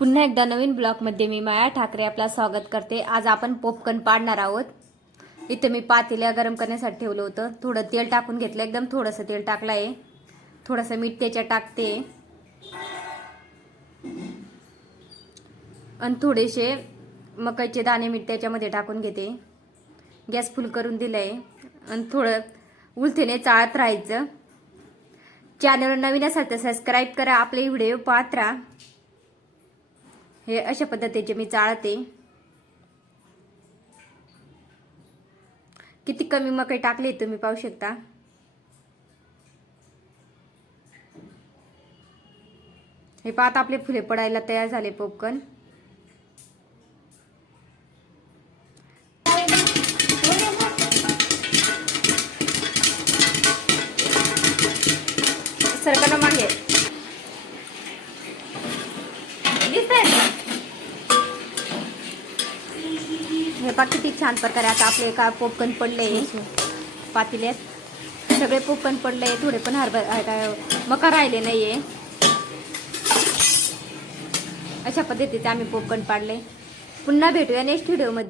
पुन्हा एकदा नवीन ब्लॉगमध्ये मी माया ठाकरे आपला स्वागत करते। आज आपण पॉपकॉर्न पाडणार आहोत। इथे मी पातेल्या गरम करण्यासाठी ठेवलं होतं। थोडं तेल टाकून घेतलं, एकदम थोडंसं तेल टाकलं आहे। थोडंसं मीठ त्याच्यात टाकते आणि थोडेसे मकाईचे दाणे मीठ त्याच्यामध्ये टाकून घेते। गॅस फुल करून दिलाय आणि थोडं उलथेने चाळत राहायचं। चॅनलवर नवीन असाल तर सबस्क्राइब करा, आपले व्हिडिओ पाहत राहा। हे अशा पद्धतीचे मी चाळते। किती कमी मकई टाकले तुम्ही पाहू शकता। हे पाहत आपले फुले पडायला तयार झाले पॉपकॉर्न। सरकारला मागे हे पा किती छान प्रकारे आता आपले का पॉपकॉर्न पडले पातेल्यात। सगळे पॉपकॉर्न पडले, थोडे पण मका राहिले नाहीये। अशा पद्धतीचे आम्ही पॉपकॉर्न पाडले। पुन्हा भेटूया नेक्स्ट व्हिडिओ मध्ये।